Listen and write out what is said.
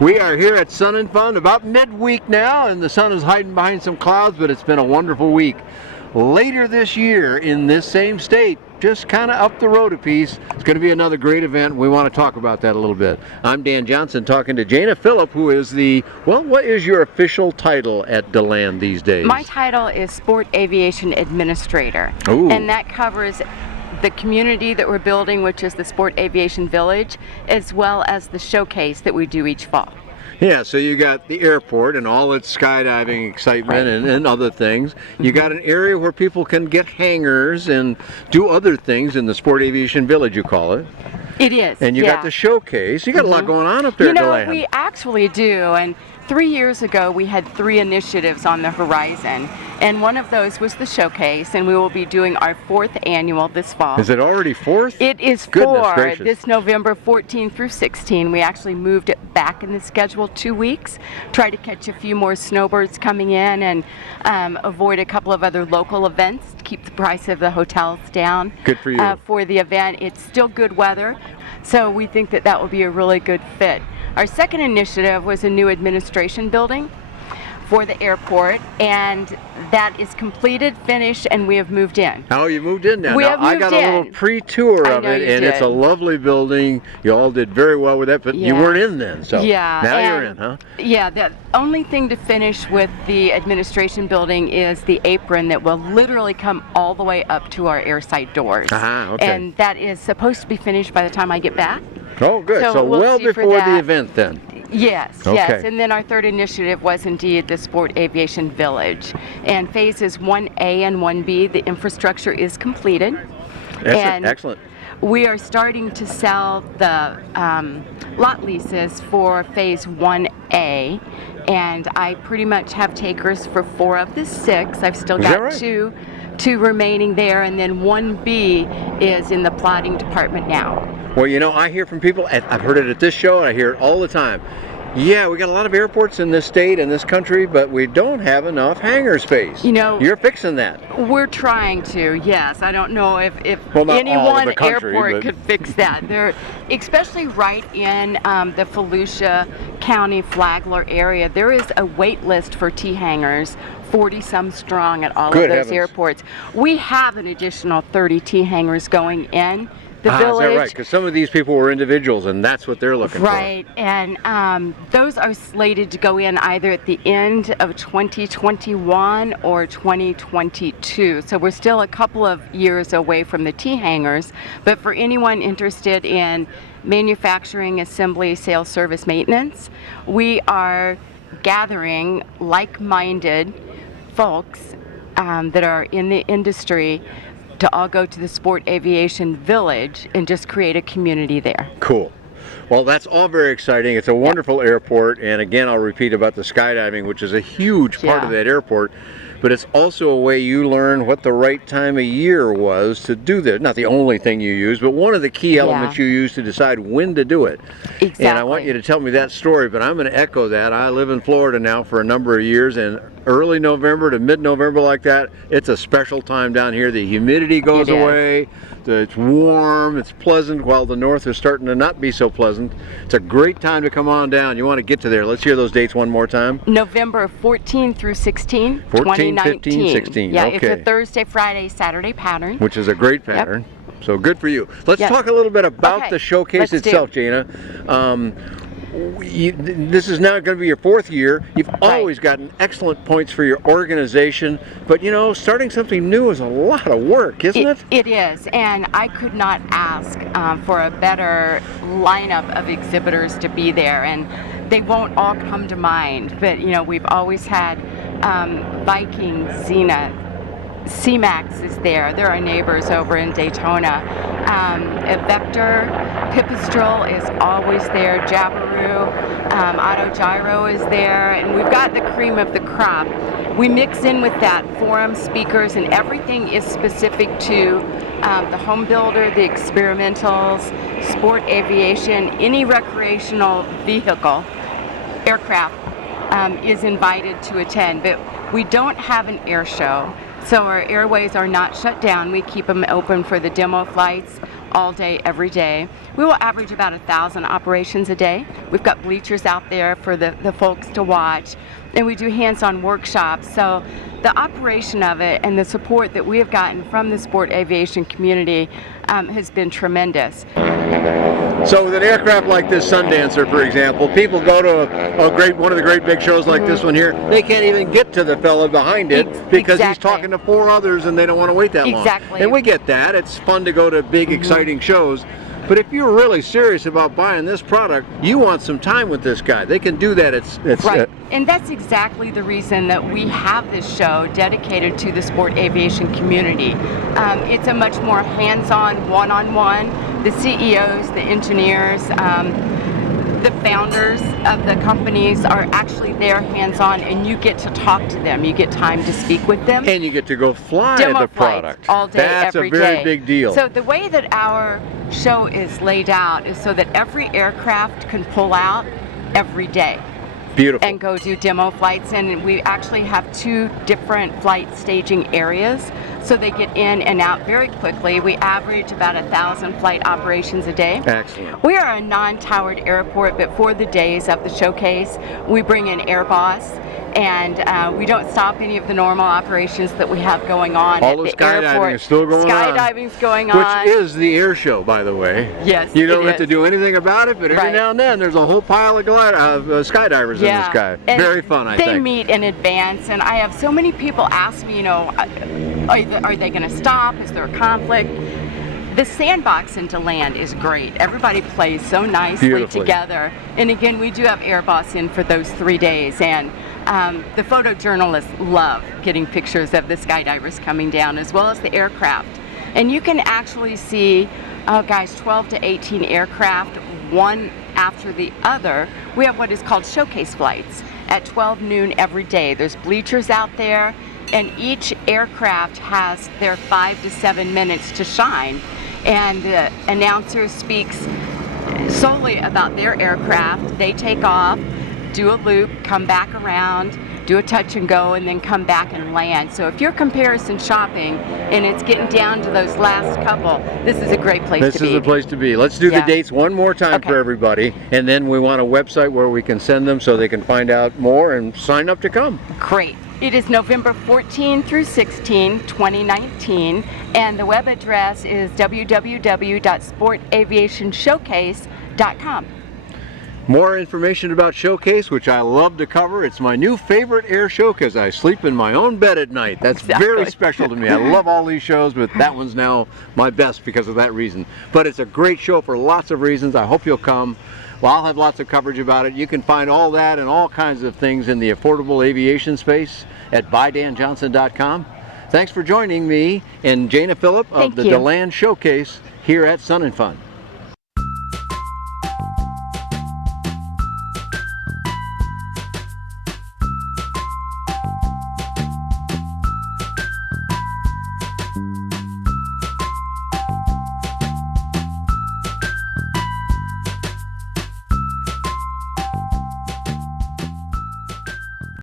We are here at Sun and Fun about midweek now, and the sun is hiding behind some clouds, but it's been a wonderful week. Later this year in this same state, just kind of up the road a piece, it's going to be another great event. We want to talk about that a little bit. I'm Dan Johnson talking to Jana Phillip, who is what is your official title at DeLand these days? My title is Sport Aviation Administrator. Ooh. And that covers the community that we're building, which is the Sport Aviation Village, as well as the showcase that we do each fall. Yeah, so you got the airport and all its skydiving excitement, Right. and other things. You got an area where people can get hangars and do other things in the Sport Aviation Village, you call it. It is. And you got the showcase. You got a lot going on up there You at know, DeLand. we actually do. And 3 years ago, we had 3 initiatives on the horizon. And one of those was the showcase, and we will be doing our 4th annual this fall. Is it already 4th? It is Goodness for gracious. this November 14 through 16. We actually moved it back in the schedule 2 weeks, try to catch a few more snowbirds coming in and avoid a couple of other local events to keep the price of the hotels down. Good for you. For the event. It's still good weather, so we think that that will be a really good fit. Our second initiative was a new administration building for the airport, and that is completed, finished, and we have moved in. Oh, you moved in now. We Now, have I got moved a little in. pre-tour I of know it, you and it's did. a lovely building. You all did very well with that, but you Yeah. weren't in then, so Yeah, now you're and- in, huh? Yeah, the only thing to finish with the administration building is the apron that will literally come all the way up to our airside doors. Okay. And that is supposed to be finished by the time I get back. Oh, good. So So we'll well see for before the that. event then. Yes, Okay. yes. And then our third initiative was indeed the Sport Aviation Village. And phases 1A and 1B, the infrastructure is completed. And Excellent. we are starting to sell the lot leases for phase 1A, and I pretty much have takers for 4 of the 6. I've still Is that got right? two remaining there, and then 1B is in the plotting department now. Well, you know, I hear from people, and I've heard it at this show, and I hear it all the time. Yeah, we got a lot of airports in this state and this country, but we don't have enough hangar space. You know, you're fixing that. We're trying to, yes. I don't know if Well, not any all of one the country, airport but- could fix that. They're, especially right in the Volusia County Flagler area, there is a wait list for T-hangars, 40-some strong at all Good of those heavens. airports. We have an additional 30 T-hangars going in the Is village. that right? Because some of these people were individuals, and that's what they're looking Right, and those are slated to go in either at the end of 2021 or 2022. So we're still a couple of years away from the T-hangars, but for anyone interested in manufacturing, assembly, sales, service, maintenance, we are gathering like-minded folks that are in the industry to all go to the Sport Aviation Village and just create a community there. for. Cool. Well, that's all very exciting. It's a wonderful airport, and again, I'll repeat about the skydiving, which is a huge part of Yeah. that airport. But it's also a way you learn what the right time of year was to do this. Not the only thing you use, but one of the key elements you use to decide when to do it. Exactly. And I want you to tell me that story, but I'm going to echo that. I live in Florida now for a number of years, and early November to mid-November like that, it's a special time down here. The humidity goes It is. away. It's warm, it's pleasant, while the north is starting to not be so pleasant. It's a great time to come on down. You want to get to there. Let's hear those dates one more time. November 14 through 16, 14, 2019. 15, 16. Yeah, it's Okay. a Thursday, Friday, Saturday pattern. Which is a great pattern. So good for you. Let's Yep. talk a little bit about Okay, the showcase let's do. itself, Jana. This is now going to be your 4th year. You've always gotten excellent points for your organization, but you know, starting something new is a lot of work, isn't it? It is, and I could not ask for a better lineup of exhibitors to be there, and they won't all come to mind, but you know, we've always had Viking, Zenith, C-Max is there. They're our neighbors over in Daytona. Vector, Pipistrel is always there. Jabiru, Auto Gyro is there, and we've got the cream of the crop. We mix in with that forum speakers, and everything is specific to the home builder, the experimentals, sport aviation, any recreational vehicle, aircraft is invited to attend. But we don't have an air show. So our airways are not shut down. We keep them open for the demo flights. all day, every day. We will average about 1,000 operations a day. We've got bleachers out there for the folks to watch, and we do hands-on workshops. So the operation of it and the support that we have gotten from the sport aviation community has been tremendous. So with an aircraft like this Sundancer, for example, people go to one of the great big shows like this one here, they can't even get to the fellow behind it because he's talking to 4 others and they don't want to wait that long. Exactly. And we get that. It's fun to go to big, exciting shows. But if you're really serious about buying this product, you want some time with this guy. They can do that. It's right. And that's exactly the reason that we have this show dedicated to the sport aviation community. It's a much more hands-on, one-on-one. The CEOs, the engineers, the founders of the companies are actually there hands-on, and you get to talk to them. You get time to speak with them. And you get to go fly Demo the product. Flights all day, That's every a very day. big deal. So the way that our show is laid out is so that every aircraft can pull out every day. Beautiful. And go do demo flights, and we actually have 2 different flight staging areas, so they get in and out very quickly. We average about 1,000 flight operations a day. Excellent. We are a non-towered airport, but for the days of the showcase, we bring in Air Boss, and we don't stop any of the normal operations that we have going on All at the the skydiving airport. is still going on. Skydiving's going on. Which is the air show, by the way. Yes, you don't it have to is. do anything about it, but every Right. now and then there's a whole pile of skydivers in the sky. And Very fun, I they think. meet in advance, and I have so many people ask me, are they going to stop? Is there a conflict? The sandbox in DeLand is great. Everybody plays so nicely Beautifully. together. And again, we do have Air Boss in for those 3 days, and the photojournalists love getting pictures of the skydivers coming down, as well as the aircraft. And you can actually see, 12 to 18 aircraft, one after the other. We have what is called showcase flights at 12 noon every day. There's bleachers out there, and each aircraft has their 5 to 7 minutes to shine. And the announcer speaks solely about their aircraft. They take off, do a loop, come back around, do a touch and go, and then come back and land. So if you're comparison shopping and it's getting down to those last couple, this is a great place to be. This is the place to be. Let's do the Yeah. dates one more time Okay. for everybody, and then we want a website where we can send them so they can find out more and sign up to come. Great. It is November 14 through 16, 2019, and the web address is www.sportaviationshowcase.com. More information about Showcase, which I love to cover. It's my new favorite air show because I sleep in my own bed at night. That's very special to me. I love all these shows, but that one's now my best because of that reason. But it's a great show for lots of reasons. I hope you'll come. Well, I'll have lots of coverage about it. You can find all that and all kinds of things in the affordable aviation space at buydanjohnson.com. Thanks for joining me and Jana Phillip of the DeLand Showcase here at Sun and Fun.